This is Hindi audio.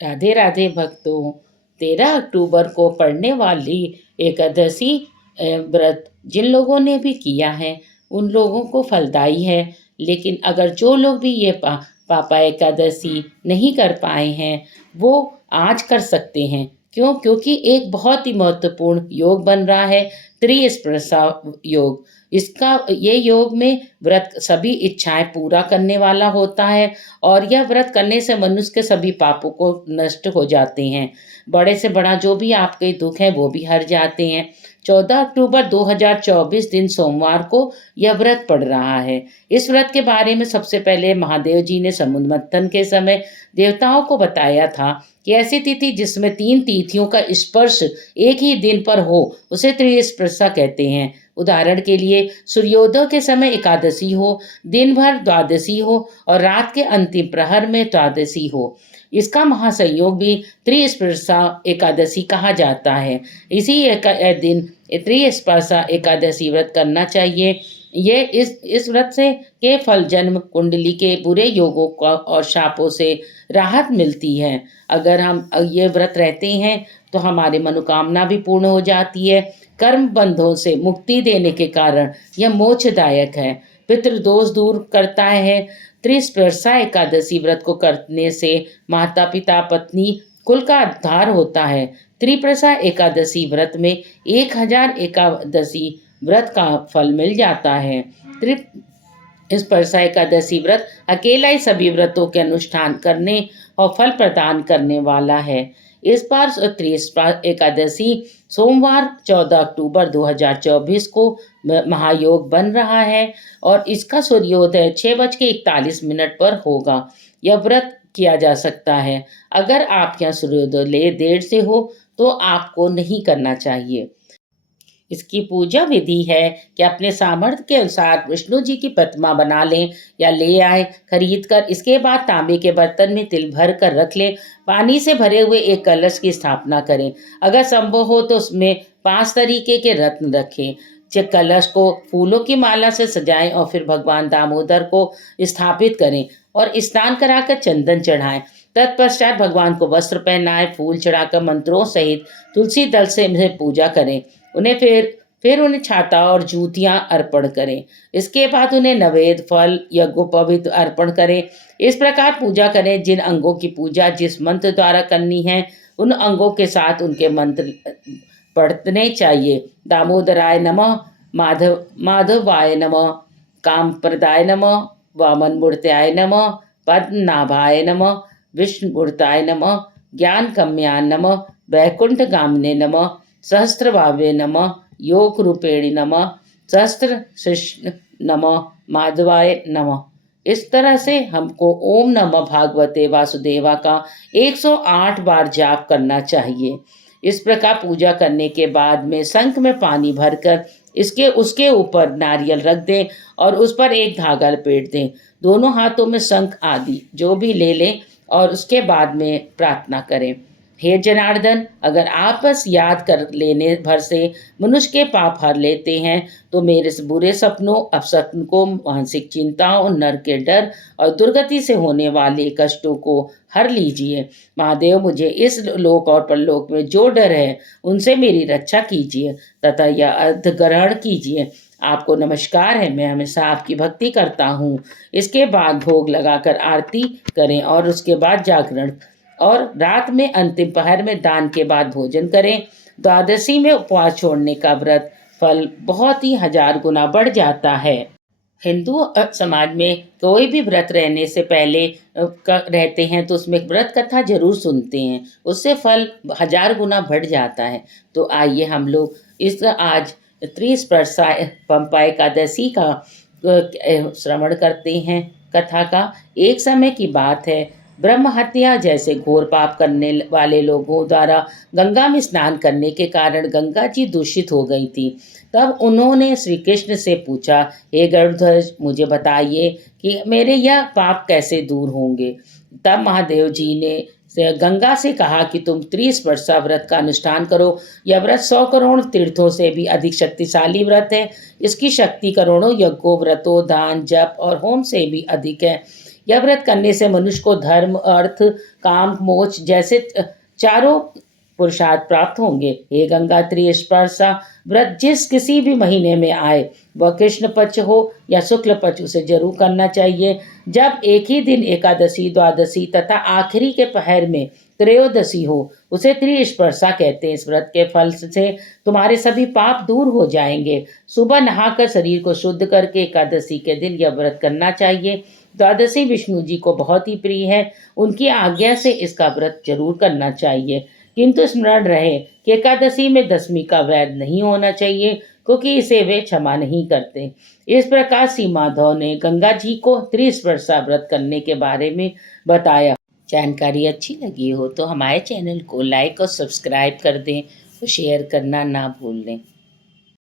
राधे राधे भक्तों। 13 अक्टूबर को पड़ने वाली एकादशी व्रत जिन लोगों ने भी किया है उन लोगों को फलदायी है। लेकिन अगर जो लोग भी ये पापा एकादशी नहीं कर पाए हैं वो आज कर सकते हैं। क्यों? क्योंकि एक बहुत ही महत्वपूर्ण योग बन रहा है, त्रिस्पर्शा योग। इसका ये योग में व्रत सभी इच्छाएं पूरा करने वाला होता है और यह व्रत करने से मनुष्य के सभी पापों को नष्ट हो जाते हैं। बड़े से बड़ा जो भी आपके दुख है वो भी हर जाते हैं। 14 अक्टूबर 2024 दिन सोमवार को यह व्रत पड़ रहा है। इस व्रत के बारे में सबसे पहले महादेव जी ने समुद्र मंथन के समय देवताओं को बताया था कि ऐसी तिथि जिसमें 3 तिथियों का स्पर्श एक ही दिन पर हो उसे त्रिस्पर्शा कहते हैं। उदाहरण के लिए सूर्योदय के समय एकादशी हो, दिन भर द्वादशी हो और रात के अंतिम प्रहर में द्वादशी हो। इसका महासंयोग भी त्रिस्पर्शा एकादशी कहा जाता है। इसी दिन त्रिस्पर्शा एकादशी व्रत करना चाहिए। ये इस व्रत से के फल जन्म कुंडली के बुरे योगों का और शापों से राहत मिलती है। अगर हम ये व्रत रहते हैं तो हमारी मनोकामना भी पूर्ण हो जाती है। कर्म बंधों से मुक्ति देने के कारण यह मोक्षदायक है। पितृदोष दूर करता है। त्रिस्पर्शा एकादशी व्रत को करने से माता पिता पत्नी कुल का उद्धार होता है। त्रिप्रसा एकादशी व्रत में 1000 एकादशी व्रत का फल मिल जाता है। त्रि इस परसा एकादशी व्रत अकेला ही सभी व्रतों के अनुष्ठान करने और फल प्रदान करने वाला है। इस बार त्रिस्पा एकादशी सोमवार 14 अक्टूबर 2024 को महायोग बन रहा है और इसका सूर्योदय 6:41 पर होगा। यह व्रत किया जा सकता है। अगर आपके यहाँ सूर्योदय देर से हो तो आपको नहीं करना चाहिए। इसकी पूजा विधि है कि अपने सामर्थ्य के अनुसार विष्णु जी की प्रतिमा बना लें या ले आए खरीद कर। इसके बाद तांबे के बर्तन में तिल भर कर रख लें। पानी से भरे हुए एक कलश की स्थापना करें। अगर संभव हो तो उसमें 5 तरीके के रत्न रखें। कलश को फूलों की माला से सजाएं और फिर भगवान दामोदर को स्थापित करें और स्नान कराकर चंदन चढ़ाएं। तत्पश्चात भगवान को वस्त्र पहनाएं, फूल चढ़ाकर मंत्रों सहित तुलसी दल से पूजा करें। उन्हें फिर उन्हें छाता और जूतियां अर्पण करें। इसके बाद उन्हें नवेद फल यज्ञोपवीत अर्पण करें। इस प्रकार पूजा करें। जिन अंगों की पूजा जिस मंत्र द्वारा करनी है उन अंगों के साथ उनके मंत्र पढ़ने चाहिए। दामोदराय नमः, माधवाय नमः, कामप्रदाय नमः, वामन मूर्त्याय नमः, पद्मनाभाय नमः, विष्णुमूर्ताय नमः, ज्ञान कम्यान नमः, वैकुंठ गामिने नमः, सहस्त्रभावे नमः, योग रूपेणी नमः, सहस्त्र शिष्ण नमः, माधवाय नमः। इस तरह से हमको ओम नमः भागवते वासुदेवा का 108 बार जाप करना चाहिए। इस प्रकार पूजा करने के बाद में शंख में पानी भरकर उसके ऊपर नारियल रख दें और उस पर एक धागा लपेट दें। दोनों हाथों में शंख आदि जो भी ले लें और उसके बाद में प्रार्थना करें। हे जनार्दन, अगर आप बस याद कर लेने भर से मनुष्य के पाप हर लेते हैं तो मेरे बुरे सपनों, अपसपन को, मानसिक चिंताओं, नर के डर और दुर्गति से होने वाले कष्टों को हर लीजिए। महादेव, मुझे इस लोक और परलोक में जो डर है उनसे मेरी रक्षा कीजिए तथा यह अर्थ ग्रहण कीजिए। आपको नमस्कार है, मैं हमेशा आपकी भक्ति करता हूँ। इसके बाद भोग लगाकर आरती करें और उसके बाद जागरण और रात में अंतिम पहर में दान के बाद भोजन करें। द्वादशी में उपवास छोड़ने का व्रत फल बहुत ही 1000 गुना बढ़ जाता है। हिंदू समाज में कोई भी व्रत रहने से पहले रहते हैं तो उसमें व्रत कथा जरूर सुनते हैं, उससे फल 1000 गुना बढ़ जाता है। तो आइए हम लोग इस आज त्रिस्पर्शा पंपा एकादशी का श्रवण करते हैं। कथा का एक समय की बात है। ब्रह्म हत्या जैसे घोर पाप करने वाले लोगों द्वारा गंगा में स्नान करने के कारण गंगा जी दूषित हो गई थी। तब उन्होंने श्री कृष्ण से पूछा, हे गरुड़ध्वज, मुझे बताइए कि मेरे यह पाप कैसे दूर होंगे। तब महादेव जी ने गंगा से कहा कि तुम त्रिस्पर्शा व्रत का अनुष्ठान करो। यह व्रत 100 करोड़ तीर्थों से भी अधिक शक्तिशाली व्रत है। इसकी शक्ति करोड़ों यज्ञों, व्रतों, दान, जप और होम से भी अधिक है। यह व्रत करने से मनुष्य को धर्म, अर्थ, काम, मोक्ष जैसे चारों पुरुषार्थ प्राप्त होंगे। हे गंगा त्रिस्पर्शा व्रत जिस किसी भी महीने में आए, वह कृष्ण पक्ष हो या शुक्ल पक्ष, उसे जरूर करना चाहिए। जब एक ही दिन एकादशी, द्वादशी तथा आखिरी के पहर में त्रयोदशी हो, उसे त्रिस्पर्शा कहते हैं। इस व्रत के फल से तुम्हारे सभी पाप दूर हो जाएंगे। सुबह नहाकर शरीर को शुद्ध करके एकादशी के दिन यह व्रत करना चाहिए। द्वादशी विष्णु जी को बहुत ही प्रिय है, उनकी आज्ञा से इसका व्रत जरूर करना चाहिए। किंतु स्मरण रहे कि एकादशी में दशमी का वैध नहीं होना चाहिए, क्योंकि इसे वे क्षमा नहीं करते। इस प्रकार श्री माधव ने गंगा जी को त्रिस्पर्शा व्रत करने के बारे में बताया। जानकारी अच्छी लगी हो तो हमारे चैनल को लाइक और सब्सक्राइब कर दें और शेयर करना ना भूलें।